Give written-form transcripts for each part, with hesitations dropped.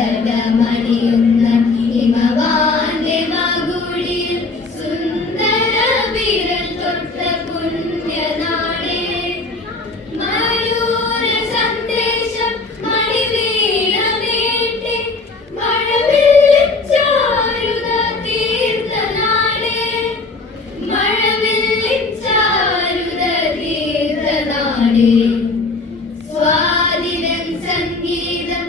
മരതകമണിയുന്ന ഹിമവാന്റെ മകുടിയിൽ സുന്ദര വിരൽ തൊട്ട പുണ്യനാടേ മയൂര സന്ദേശം മണിവീണമേറ്റി മഴവില്ലിൻ ചാരുത തീർത്തനാടേ മഴവില്ലിൻ ചാരുത തീർത്തനാടേ സ്വാതിരൻ സംഗീതം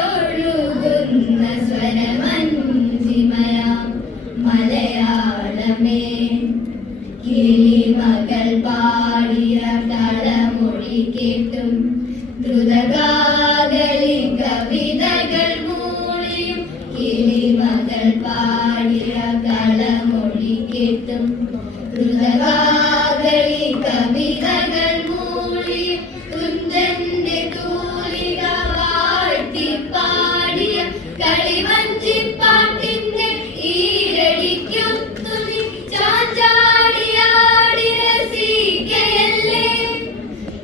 തഴുകിയൊഴുകുന്ന സ്വരമഞ്ജിമയാം മലയാളമേ കിളിമകൾ പാടിയ കളമൊഴി കേട്ടും ദ്രുതഗാകളി കവിതകൾ മൂളിയും കിളിമകൾ പാടിയ കളമൊഴി കേട്ടും ദ്രുതഗാകളി കവിതകൾ മൂളിയും കുഞ്ചന്റെ തൂലിക വാഴ്ത്തി പാടിയ കളിവഞ്ചിപ്പാട്ടിന്റെ ഈരടിക്കൊത്തു നീ ചാഞ്ചാടിയാടി രസിക്കയല്ലേ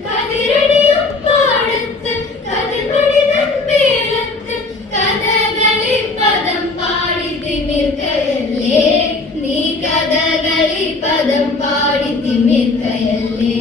കതിരടിയും പാടത്ത് കതിർമണി തൻ മേളത്ത് കഥകളി പദം പാടി തിമിർക്കയല്ലേ നീ കഥകളി പദം പാടി തിമിർക്കയല്ലേ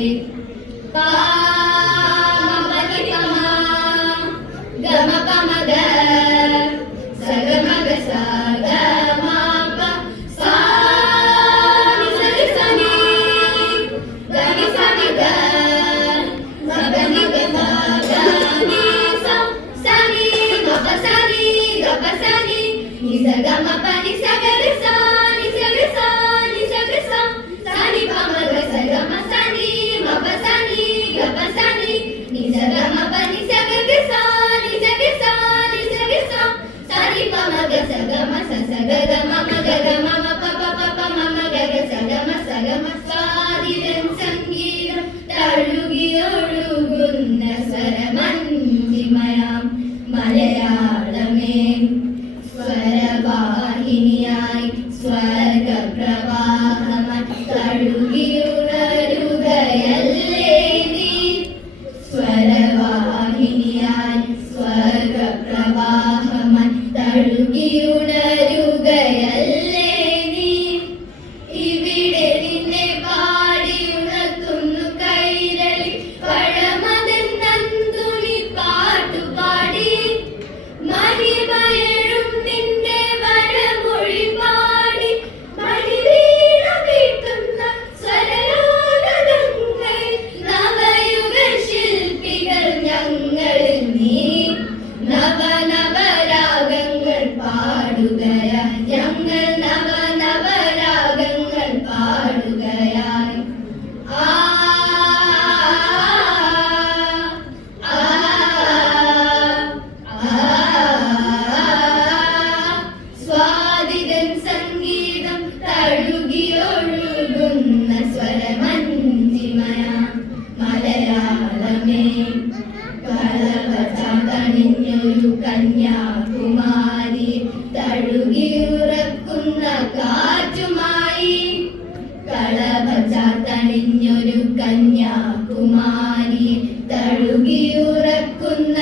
സംഗീതം തഴുകിയൊഴുകുന്ന സ്വരമഞ്ജിമയാം മലയാളമേ സ്വരവാഹിനിയായി സ്വർഗപ്രവാഹമായി തഴുകിയുണരുകയല്ലേ നീ സ്വരവാഹിനിയായി സ്വർഗപ്രവാഹമായി തഴുകിയുണരുകയല്ലേ നീ ഇവിടെ നിന്നെ പാടിയുണർത്തുന്നു കൈരളി പഴമതൻ നന്ദുനി പാട്ടുപാടി മഹിമയഴും നിന്റെ വരമൊഴി പാടി മണിവീണ വീട്ടുന്ന സ്വരരാഗങ്ങൾ നവയുഗ ശില്പികൾ ഞങ്ങളിൽ നീ നവനവരാഗങ്ങൾ പാടുകയായി ഞങ്ങൾ നവനവരാഗങ്ങൾ പാടുകയായി സ്വാതിരൻ സംഗീതം തഴുകിയൊഴുകുന്ന സ്വരമഞ്ജിമയാം മലയാളമേ കളവചാതണിഞ്ഞൊരു കന്യാകുമാരി തഴുകിയുറക്കുന്ന കാറ്റുമായി കളവചാതണിഞ്ഞൊരു കന്യാകുമാരി തഴുകിയുറക്കുന്ന